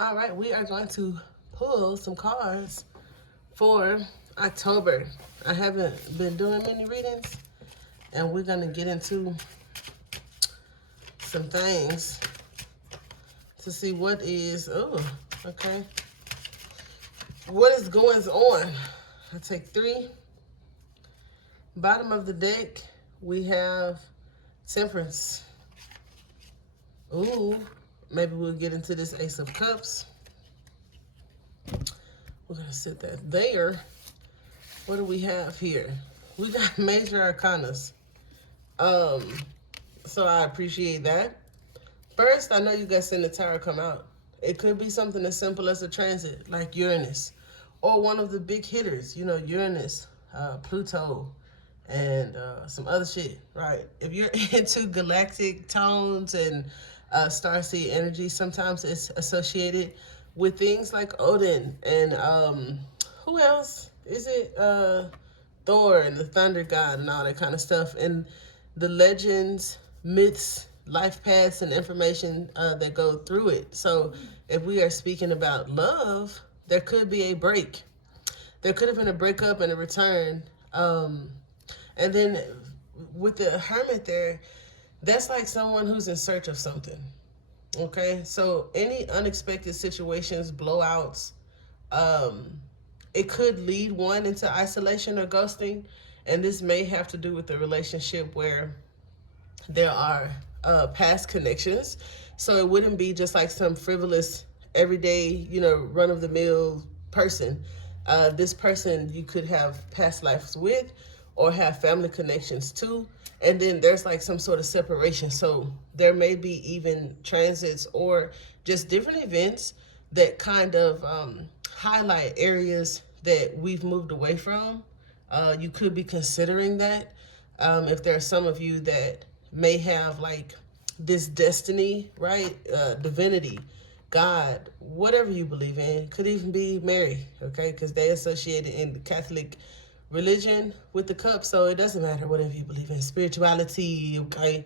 All right, we are going to pull some cards for October. I haven't been doing many readings, and we're going to get into some things to see what is, okay, what is going on. I take three. Bottom of the deck, we have Temperance. Ooh, maybe we'll get into this Ace of Cups. We're going to sit that there. What do we have here? We got Major Arcanas. So I appreciate that. First, I know you guys seen the tarot come out. It could be something as simple as a transit, like Uranus, or one of the big hitters, Uranus, Pluto, and some other shit, right? If you're into galactic tones and starseed energy, sometimes it's associated with things like Odin and who else? Is it Thor and the thunder god and all that kind of stuff, and the legends, myths, life paths, and information that go through it. So if we are speaking about love, there could be a break. There could have been a breakup and a return. And then with the Hermit there, that's like someone who's in search of something. Okay, so any unexpected situations, blowouts, it could lead one into isolation or ghosting. And this may have to do with the relationship where there are past connections. So it wouldn't be just like some frivolous, everyday, run of the mill person. This person you could have past lives with or have family connections to. And then there's like some sort of separation. So there may be even transits or just different events that kind of highlight areas that we've moved away from. You could be considering that. If there are some of you that may have like this destiny, right? Divinity, God, whatever you believe in. Could even be Mary, okay? Because they associate it in the Catholic religion with the cup, so it doesn't matter whatever you believe in. Spirituality, okay?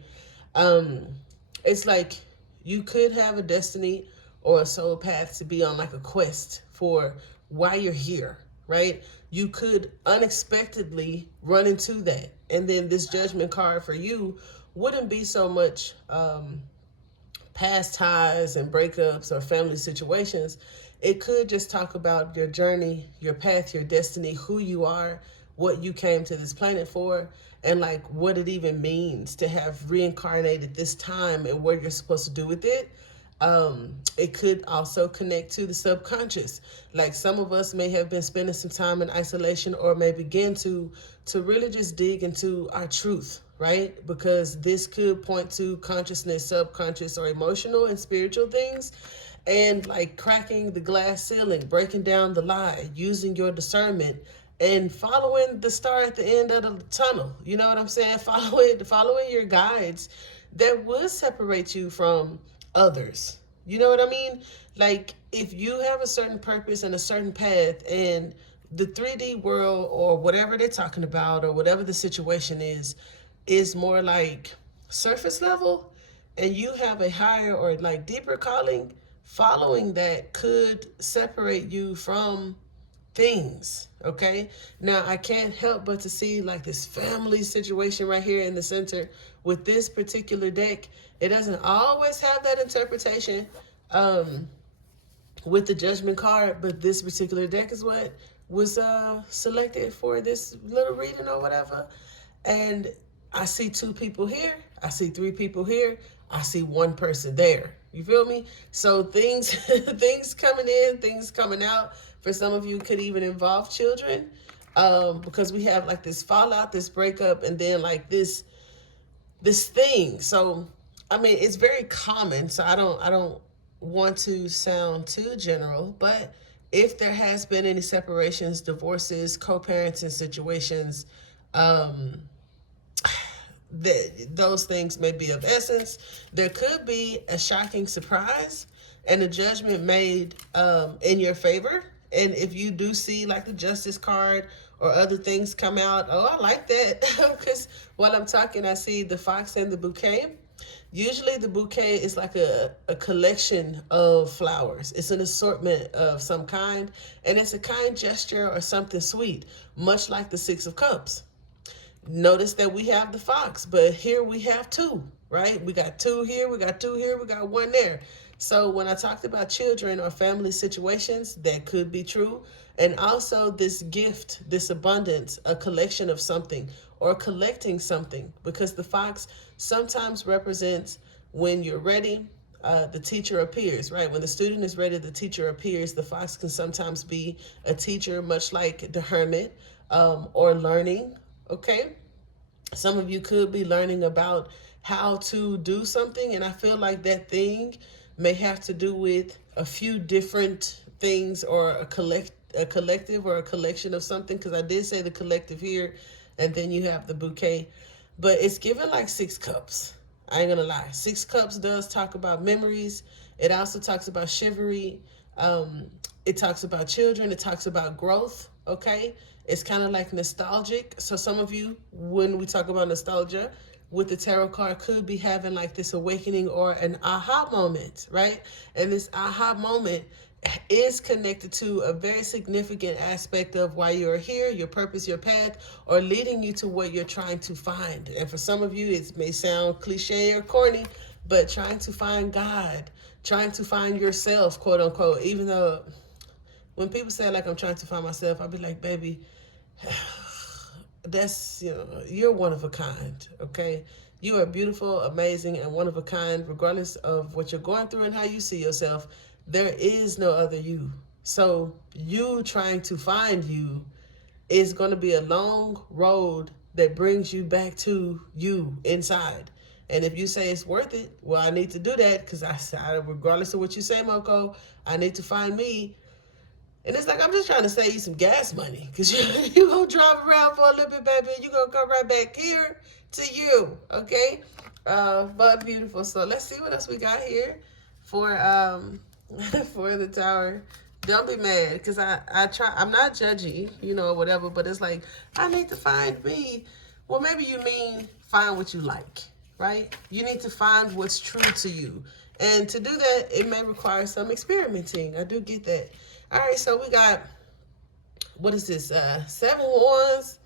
It's like you could have a destiny or a soul path to be on like a quest for why you're here, right? You could unexpectedly run into that. And then this judgment card for you wouldn't be so much past ties and breakups or family situations. It could just talk about your journey, your path, your destiny, who you are, what you came to this planet for, and like what it even means to have reincarnated this time and what you're supposed to do with it. It could also connect to the subconscious. Like some of us may have been spending some time in isolation or may begin to really just dig into our truth, right? Because this could point to consciousness, subconscious, or emotional and spiritual things. And like cracking the glass ceiling, breaking down the lie, using your discernment, and following the star at the end of the tunnel. You know what I'm saying? Following your guides that would separate you from others. You know what I mean? Like if you have a certain purpose and a certain path, and the 3D world or whatever they're talking about or whatever the situation is more like surface level, and you have a higher or like deeper calling, following that could separate you from things. Okay, now I can't help but to see like this family situation right here in the center with this particular deck. It doesn't always have that interpretation with the judgment card, but this particular deck is what was selected for this little reading or whatever. And I see two people here, I see three people here, I see one person there. You feel me? So things things coming in, things coming out. For some of you could even involve children. Because we have like this fallout, this breakup, and then like this thing. So I mean it's very common. So I don't want to sound too general, but if there has been any separations, divorces, co-parenting situations, those things may be of essence. There could be a shocking surprise and a judgment made in your favor. And if you do see like the justice card or other things come out, oh, I like that. Because while I'm talking, I see the fox and the bouquet. Usually the bouquet is like a collection of flowers. It's an assortment of some kind, and it's a kind gesture or something sweet, much like the Six of Cups. Notice that we have the fox, but here we have two, right? We got two here, we got two here, we got one there. So when I talked about children or family situations, that could be true. And also this gift, this abundance, a collection of something or collecting something, because the fox sometimes represents when you're ready, the teacher appears, right? When the student is ready, the teacher appears. The fox can sometimes be a teacher, much like the hermit, or learning, okay? Some of you could be learning about how to do something, and I feel like that thing may have to do with a few different things or a collective or a collection of something, because I did say the collective here, and then you have the bouquet. But it's given like six cups. I ain't gonna lie. Six cups does talk about memories. It also talks about chivalry. It talks about children. It talks about growth. Okay. It's kind of like nostalgic. So some of you, when we talk about nostalgia with the tarot card, could be having like this awakening or an aha moment, right? And this aha moment is connected to a very significant aspect of why you're here, your purpose, your path, or leading you to what you're trying to find. And for some of you, it may sound cliche or corny, but trying to find God, trying to find yourself, quote unquote, even though when people say like I'm trying to find myself, I'll be like, baby, that's, you're one of a kind, okay? You are beautiful, amazing, and one of a kind, regardless of what you're going through and how you see yourself. There is no other you. So you trying to find you is going to be a long road that brings you back to you inside. And if you say it's worth it, well, I need to do that because regardless of what you say, Moko, I need to find me. And it's like, I'm just trying to save you some gas money because you going to drive around for a little bit, baby. You're going to come right back here to you, okay? But beautiful. So let's see what else we got here for for the tower. Don't be mad because I try. I'm not judgy, or whatever, but it's like, I need to find me. Well, maybe you mean find what you like, right? You need to find what's true to you. And to do that, it may require some experimenting. I do get that. All right, so we got, what is this, 7 wands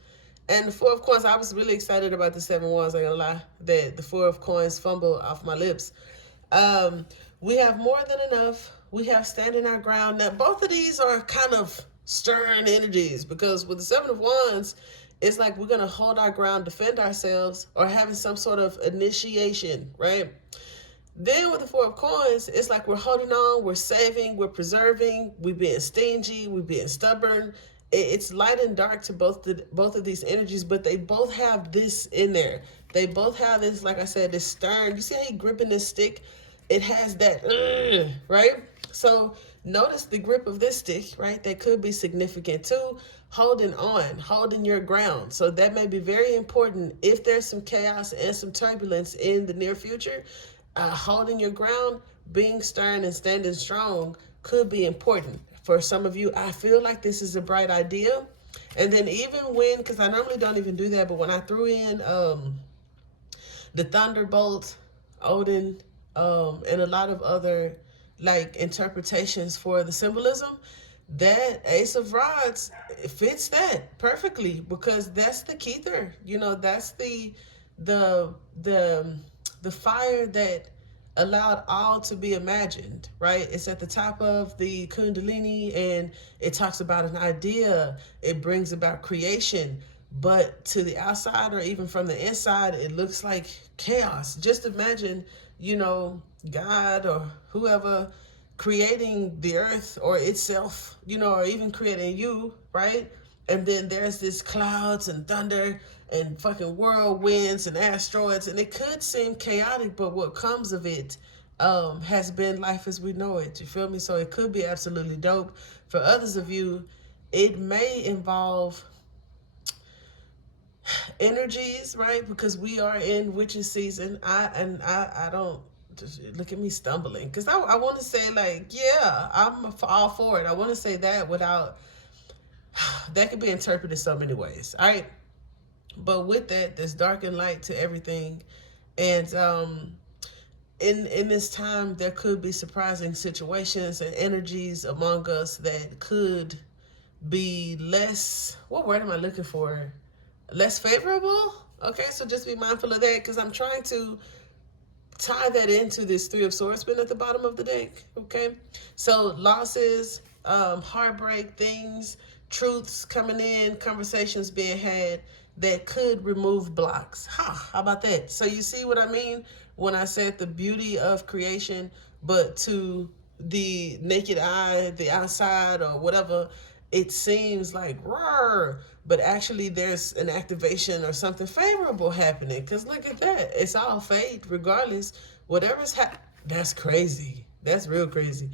and the 4 of coins. I was really excited about the 7 wands, I ain't gonna lie, that the 4 of coins fumbled off my lips. We have more than enough. We have standing our ground. Now, both of these are kind of stern energies because with the 7 of wands, it's like we're gonna hold our ground, defend ourselves, or having some sort of initiation, right? Then with the 4 of coins, it's like we're holding on, we're saving, we're preserving, we're being stingy, we're being stubborn. It's light and dark to both of these energies, but they both have this in there. They both have this, like I said, this stern. You see how he gripping this stick? It has that, right? So notice the grip of this stick, right? That could be significant too. Holding on, holding your ground. So that may be very important if there's some chaos and some turbulence in the near future. Holding your ground, being stern and standing strong could be important. For some of you, I feel like this is a bright idea. And then even when, because I normally don't even do that, but when I threw in the Thunderbolt, Odin, and a lot of other like interpretations for the symbolism, that Ace of Rods fits that perfectly because that's the Kether. That's the fire that allowed all to be imagined, right? It's at the top of the Kundalini and it talks about an idea. It brings about creation. But to the outside or even from the inside, it looks like chaos. Just imagine, God or whoever creating the earth or itself, or even creating you, right? And then there's this clouds and thunder and fucking whirlwinds and asteroids, and it could seem chaotic, but what comes of it has been life as we know it. You feel me? So it could be absolutely dope. For others of you, it may involve energies, right? Because we are in witches season. I don't just look at me stumbling because I want to say like, yeah, I'm all for it. I want to say that without that could be interpreted so many ways. All right. But with that, there's dark and light to everything. And in this time, there could be surprising situations and energies among us that could be less, what word am I looking for? Less favorable? Okay, so just be mindful of that, because I'm trying to tie that into this Three of Swords spin at the bottom of the deck. Okay, so losses, heartbreak, things, truths coming in, conversations being had that could remove blocks. How about that? So you see what I mean when I said the beauty of creation, but to the naked eye, the outside, or whatever, it seems like roar, but actually there's an activation or something favorable happening. Because look at that, it's all fate regardless. Whatever's that's crazy. That's real crazy.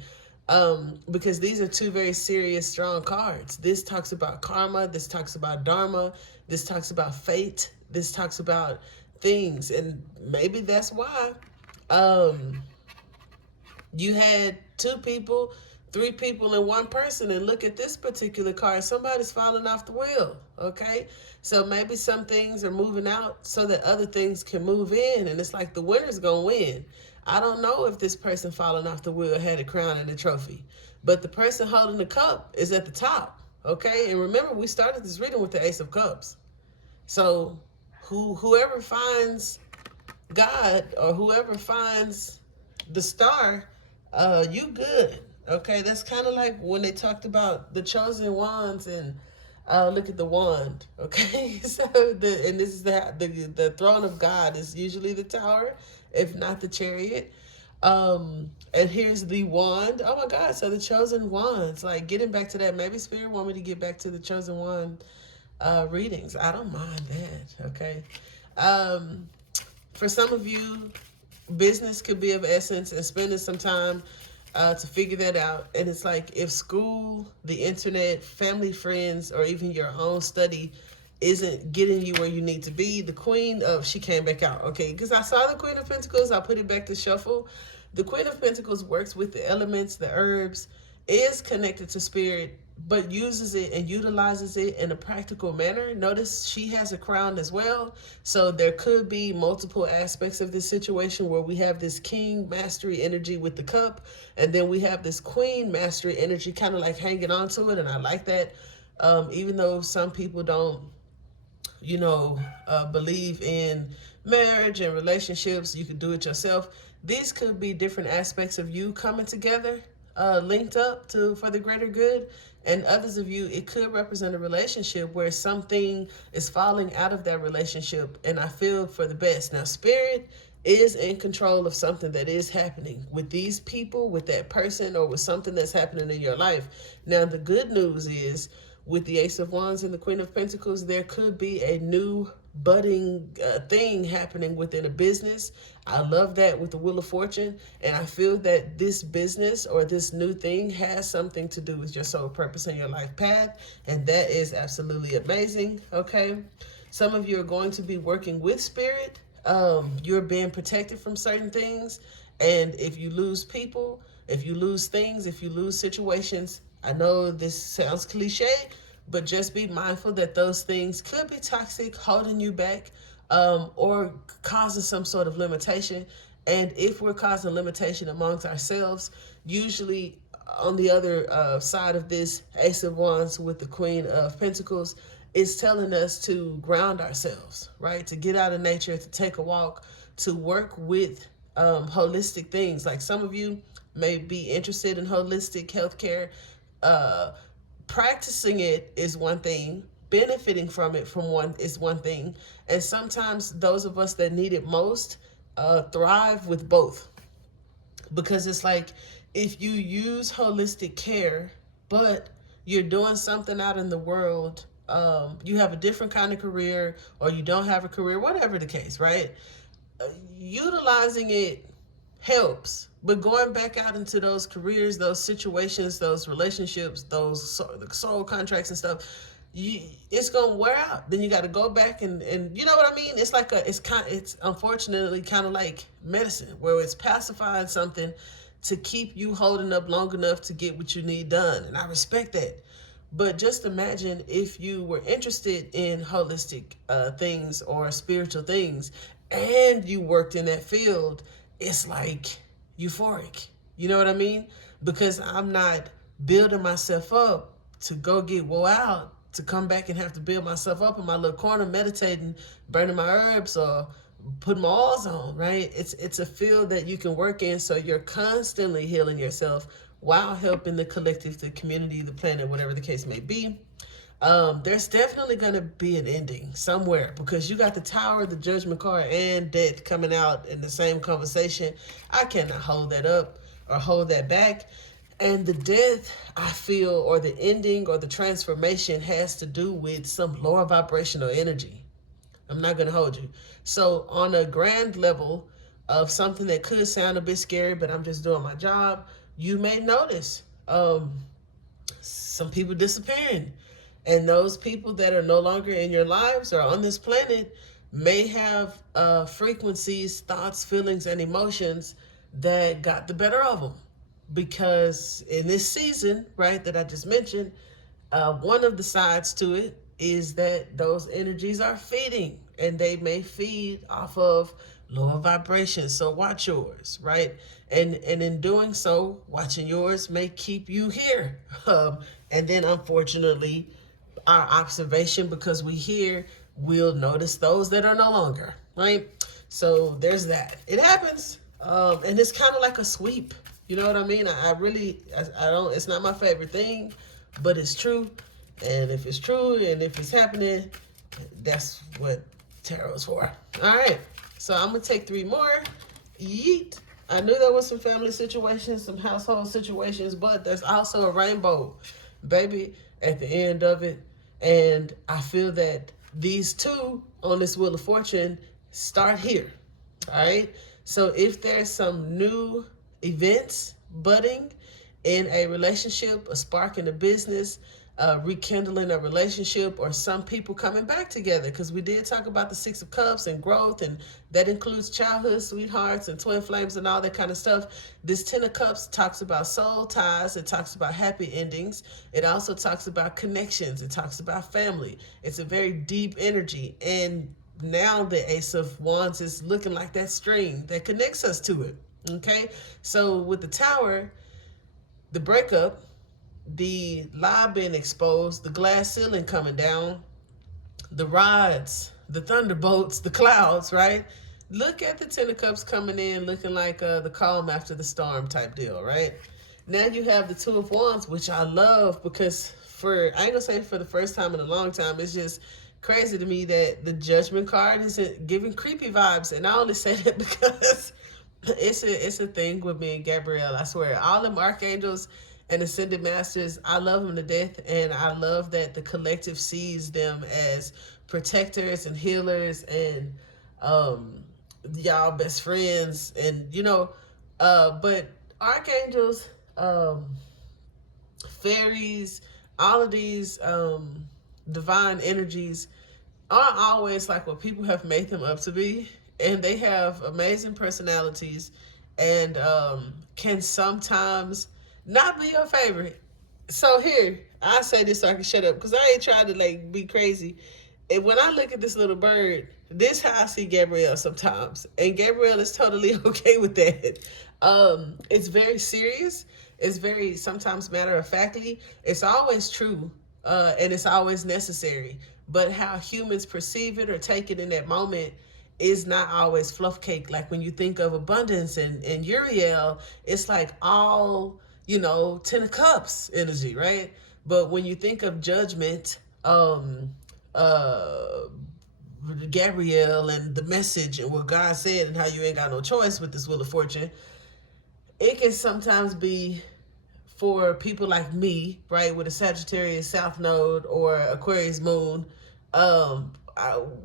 Because these are two very serious, strong cards. This talks about karma. This talks about dharma. This talks about fate. This talks about things, and maybe that's why you had two people, three people, and one person, and look at this particular card. Somebody's falling off the wheel. Okay, so maybe some things are moving out so that other things can move in, and it's like the winner's gonna win. I don't know if this person falling off the wheel had a crown and a trophy, but the person holding the cup is at the top. Okay, and remember, we started this reading with the Ace of Cups. So whoever finds God, or whoever finds the star, you good. Okay, that's kind of like when they talked about the chosen wands, and look at the wand. Okay, so and this is the throne of God is usually the tower, if not the chariot. And here's the wand. Oh my God! So the chosen wands, like getting back to that. Maybe Spirit want me to get back to the chosen wand readings. I don't mind that. Okay. For some of you, business could be of essence, and spending some time to figure that out. And it's like, if school, the internet, family, friends, or even your own study isn't getting you where you need to be, the Queen of, she came back out. Okay, because I saw the Queen of Pentacles, I put it back to shuffle. The Queen of Pentacles works with the elements, the herbs, is connected to spirit, but uses it and utilizes it in a practical manner. Notice she has a crown as well. So there could be multiple aspects of this situation where we have this king mastery energy with the cup, and then we have this queen mastery energy kind of like hanging on to it. And I like that. Even though some people don't, believe in marriage and relationships, you can do it yourself. These could be different aspects of you coming together, linked up for the greater good. And others of you, it could represent a relationship where something is falling out of that relationship, and I feel for the best. Now, Spirit is in control of something that is happening with these people, with that person, or with something that's happening in your life. Now, the good news is, with the Ace of Wands and the Queen of Pentacles, there could be a new budding thing happening within a business. I love that with the Wheel of Fortune, and I feel that this business or this new thing has something to do with your soul purpose and your life path, and that is absolutely amazing. Okay, some of you are going to be working with Spirit. You're being protected from certain things, and if you lose people, if you lose things, if you lose situations, I know this sounds cliche, but just be mindful that those things could be toxic, holding you back, or causing some sort of limitation. And if we're causing limitation amongst ourselves, usually on the other side of this Ace of Wands with the Queen of Pentacles, it's telling us to ground ourselves, right? To get out of nature, to take a walk, to work with holistic things. Like some of you may be interested in holistic healthcare. Practicing it is one thing, benefiting from it is one thing, and sometimes those of us that need it most thrive with both, because it's like, if you use holistic care but you're doing something out in the world, you have a different kind of career, or you don't have a career, whatever the case, right? Utilizing it helps, but going back out into those careers, those situations, those relationships, those soul contracts and stuff, it's gonna wear out. Then you got to go back and you know what I mean. It's like it's unfortunately kind of like medicine, where it's pacifying something to keep you holding up long enough to get what you need done, and I respect that. But just imagine if you were interested in holistic things or spiritual things, and you worked in that field. it's like euphoric. You know what I mean? Because I'm not building myself up to go get woe out, to come back and have to build myself up in my little corner, meditating, burning my herbs, or putting my oils on, right? It's a field that you can work in, so you're constantly healing yourself while helping the collective, the community, the planet, whatever the case may be. There's definitely going to be an ending somewhere, because you got the Tower, the Judgment card, and Death coming out in the same conversation. I cannot hold that up or hold that back. And the death, I feel, or the ending or the transformation has to do with some lower vibrational energy. I'm not going to hold you. So on a grand level of something that could sound a bit scary, but I'm just doing my job, you may notice some people disappearing. And those people that are no longer in your lives or on this planet may have frequencies, thoughts, feelings, and emotions that got the better of them. Because in this season, right, that I just mentioned, one of the sides to it is that those energies are feeding, and they may feed off of lower vibrations. So watch yours, right? And in doing so, watching yours may keep you here. And then unfortunately, our observation, because we hear, we'll notice those that are no longer, right? So there's that. It happens. And it's kind of like a sweep. You know what I mean? I don't, it's not my favorite thing, but it's true. And if it's true and if it's happening, that's what tarot's for. All right. So I'm going to take 3 more. Yeet. I knew there was some family situations, some household situations, but there's also a rainbow, baby, at the end of it. And I feel that these 2 on this Wheel of Fortune start here. All right. So if there's some new events budding in a relationship, a spark in a business, rekindling a relationship, or some people coming back together, because we did talk about the 6 of Cups and growth, and that includes childhood sweethearts and twin flames and all that kind of stuff. This 10 of Cups talks about soul ties. It talks about happy endings. It also talks about connections. It talks about family. It's a very deep energy. And now the Ace of Wands is looking like that string that connects us to it. Okay, so with the Tower, the breakup, the lie being exposed, the glass ceiling coming down, the rods, the thunderbolts, the clouds, right? Look at the 10 of Cups coming in looking like the calm after the storm type deal, right? Now you have the 2 of Wands, which I love, because I ain't gonna say for the first time in a long time, it's just crazy to me that the Judgment card is giving creepy vibes. And I only say that because it's a thing with me and Gabrielle. I swear, all them archangels and ascended masters, I love them to death, and I love that the collective sees them as protectors and healers and y'all best friends, and but archangels, fairies, all of these divine energies aren't always like what people have made them up to be. And they have amazing personalities, and can sometimes not be your favorite. So here, I say this so I can shut up, because I ain't trying to be crazy. And when I look at this little bird, this is how I see Gabrielle sometimes. And Gabrielle is totally okay with that. It's very serious. It's very sometimes matter of factly. It's always true, and it's always necessary. But how humans perceive it or take it in that moment is not always fluff cake. Like when you think of abundance and Uriel, it's like all, 10 of Cups energy, right? But when you think of judgment, Gabrielle and the message and what God said and how you ain't got no choice with this Wheel of Fortune, it can sometimes be for people like me, right, with a Sagittarius South Node or Aquarius Moon.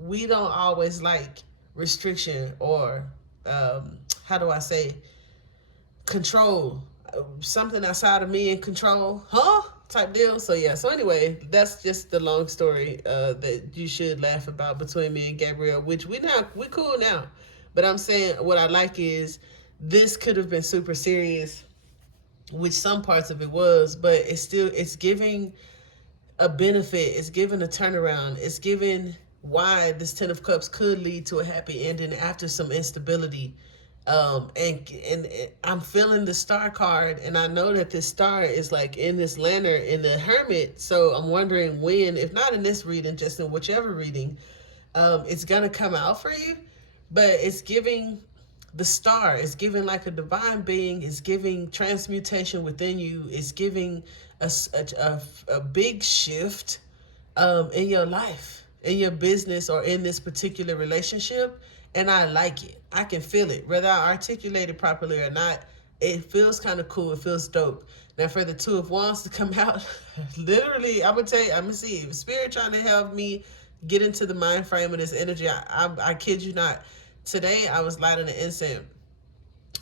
We don't always like restriction or how do I say, control, something outside of me in control, type deal. So yeah, so anyway, that's just the long story that you should laugh about between me and Gabrielle, which we cool now. But I'm saying what I like is this could have been super serious, which some parts of it was, but it's giving a benefit, it's giving a turnaround, it's giving why this 10 of Cups could lead to a happy ending after some instability. And I'm feeling the star card, and I know that this star is like in this lantern in the hermit. So I'm wondering when, if not in this reading, just in whichever reading, it's gonna come out for you. But it's giving the star. It's giving like a divine being. It's giving transmutation within you. It's giving a big shift in your life, in your business, or in this particular relationship. And I like it. I can feel it. Whether I articulate it properly or not, it feels kind of cool. It feels dope. Now, for the Two of Wands to come out, literally, I'm going to tell you, I'm going to see if Spirit trying to help me get into the mind frame of this energy. I kid you not. Today, I was lighting an incense,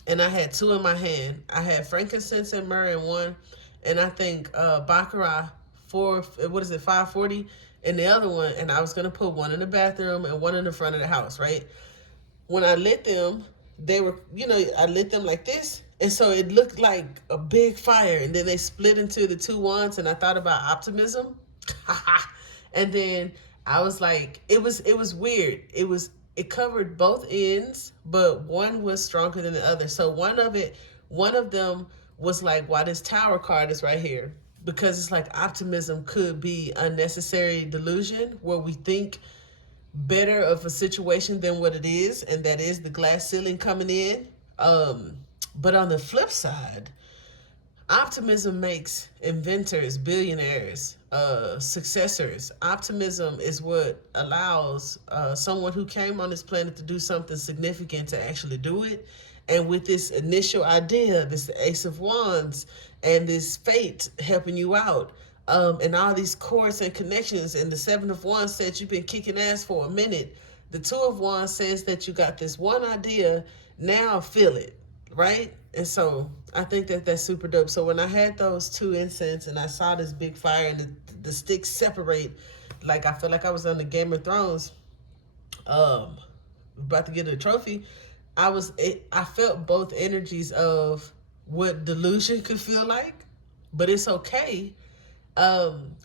and I had two in my hand. I had frankincense and myrrh in one, and I think baccarat for, what is it, 540 in the other one. And I was gonna put one in the bathroom and one in the front of the house, right? When I lit them, they were, I lit them like this, and so it looked like a big fire, and then they split into the two wands, and I thought about optimism. And then I was like, it was weird. It covered both ends, but one was stronger than the other. So one of them was like, why this tower card is right here. Because it's like optimism could be unnecessary delusion, where we think better of a situation than what it is, and that is the glass ceiling coming in. But on the flip side, optimism makes inventors, billionaires, successors. Optimism is what allows someone who came on this planet to do something significant to actually do it. And with this initial idea, this Ace of Wands, and this fate helping you out, and all these chords and connections, and the Seven of Wands said you've been kicking ass for a minute. The Two of Wands says that you got this one idea, now feel it, right? And so I think that that's super dope. So when I had those two incense and I saw this big fire and the sticks separate, like I felt like I was on the Game of Thrones, about to get a trophy. I felt both energies of what delusion could feel like, but it's okay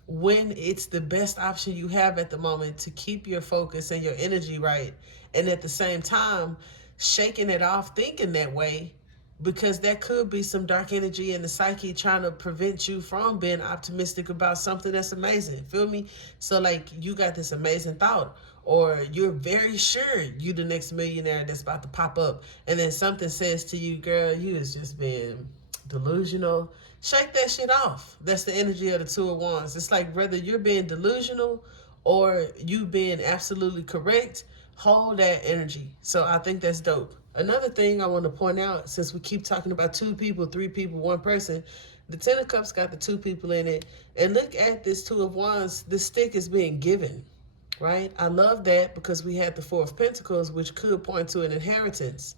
when it's the best option you have at the moment to keep your focus and your energy right, and at the same time shaking it off thinking that way, because that could be some dark energy in the psyche trying to prevent you from being optimistic about something that's amazing. Feel me? So like, you got this amazing thought, or you're very sure you the next millionaire that's about to pop up, and then something says to you, girl, you has just been delusional. Shake that shit off. That's the energy of the Two of Wands. It's like, whether you're being delusional or you being absolutely correct, hold that energy. So I think that's dope. Another thing I want to point out, since we keep talking about two people, three people, one person, the Ten of Cups got the two people in it. And look at this Two of Wands. This stick is being given, right? I love that, because we had the Four of Pentacles, which could point to an inheritance.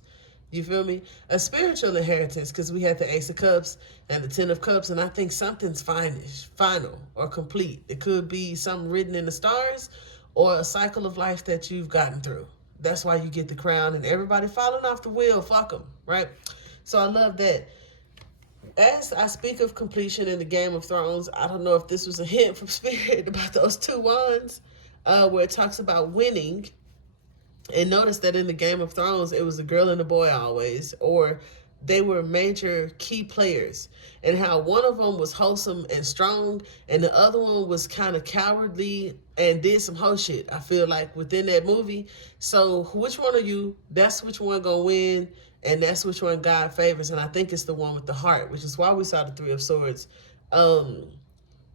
You feel me? A spiritual inheritance, because we had the Ace of Cups and the Ten of Cups, and I think something's final or complete. It could be something written in the stars, or a cycle of life that you've gotten through. That's why you get the crown, and everybody falling off the wheel, fuck them, right? So I love that. As I speak of completion in the Game of Thrones, I don't know if this was a hint from Spirit about those two wands, where it talks about winning. And notice that in the Game of Thrones, it was a girl and a boy always, or they were major key players, and how one of them was wholesome and strong, and the other one was kind of cowardly and did some whole shit, I feel like, within that movie. So which one of you, that's which one gonna win, and that's which one God favors. And I think it's the one with the heart, which is why we saw the Three of Swords.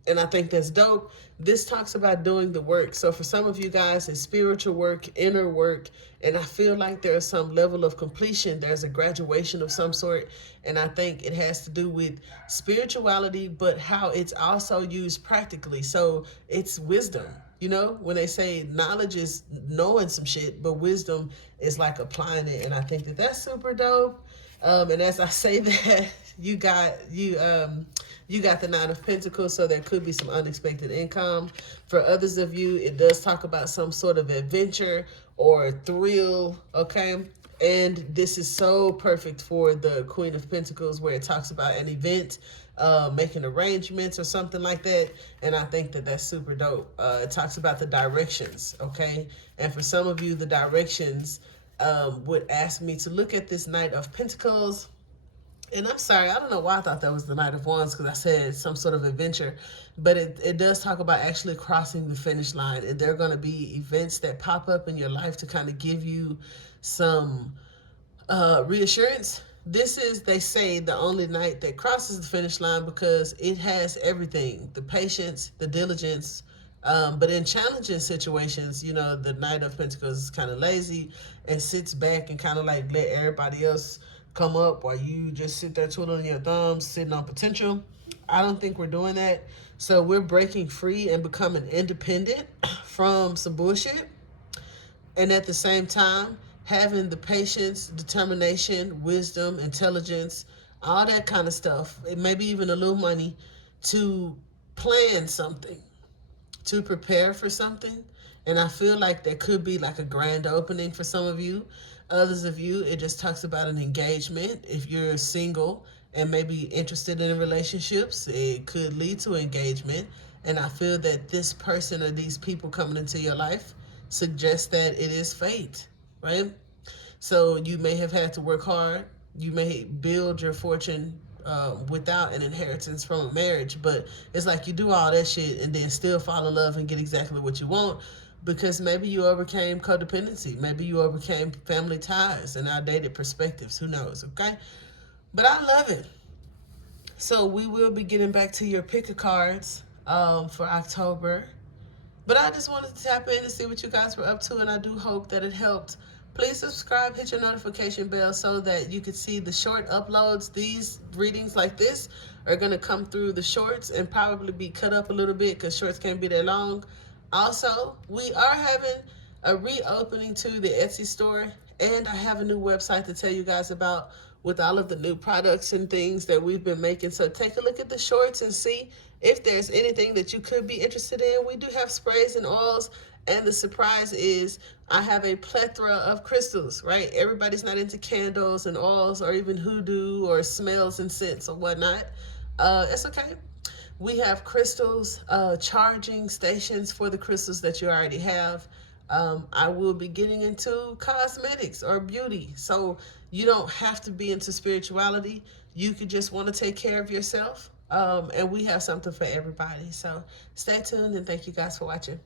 And I think that's dope. This talks about doing the work. So for some of you guys, it's spiritual work, inner work. And I feel like there's some level of completion. There's a graduation of some sort. And I think it has to do with spirituality, but how it's also used practically. So it's wisdom. You know, when they say knowledge is knowing some shit, but wisdom is like applying it. And I think that that's super dope. And as I say that, you got the Nine of Pentacles, so there could be some unexpected income. For others of you, it does talk about some sort of adventure or thrill, okay? And this is so perfect for the Queen of Pentacles, where it talks about an event, making arrangements or something like that. And I think that that's super dope. It talks about the directions, okay? And for some of you, the directions would ask me to look at this Knight of Pentacles. And I'm sorry, I don't know why I thought that was the Knight of Wands, because I said some sort of adventure. But it does talk about actually crossing the finish line. And there are going to be events that pop up in your life to kind of give you some reassurance. This is, they say, the only knight that crosses the finish line because it has everything: the patience, the diligence. But in challenging situations, you know, the Knight of Pentacles is kind of lazy and sits back and kind of like let everybody else come up while you just sit there twiddling your thumbs, sitting on potential. I don't think we're doing that. So we're breaking free and becoming independent from some bullshit. And at the same time, having the patience, determination, wisdom, intelligence, all that kind of stuff, and maybe even a little money to plan something, to prepare for something. And I feel like there could be like a grand opening for some of you. Others of you, it just talks about an engagement. If you're single and maybe interested in relationships, it could lead to engagement. And I feel that this person or these people coming into your life suggests that it is fate, right? So you may have had to work hard. You may build your fortune without an inheritance from a marriage, but it's like you do all that shit and then still fall in love and get exactly what you want, because maybe you overcame codependency, maybe you overcame family ties and outdated perspectives. Who knows? Okay, but I love it. So we will be getting back to your pick a cards for October. But I just wanted to tap in and see what you guys were up to, and I do hope that it helped. Please subscribe, hit your notification bell so that you can see the short uploads. These readings like this are going to come through the shorts and probably be cut up a little bit because shorts can't be that long. Also, we are having a reopening to the Etsy store, and I have a new website to tell you guys about with all of the new products and things that we've been making. So take a look at the shorts and see if there's anything that you could be interested in. We do have sprays and oils, and the surprise is I have a plethora of crystals, right? Everybody's not into candles and oils or even hoodoo or smells and scents or whatnot. It's okay. We have crystals, charging stations for the crystals that you already have. I will be getting into cosmetics or beauty. So you don't have to be into spirituality. You could just want to take care of yourself. And we have something for everybody. So stay tuned and thank you guys for watching.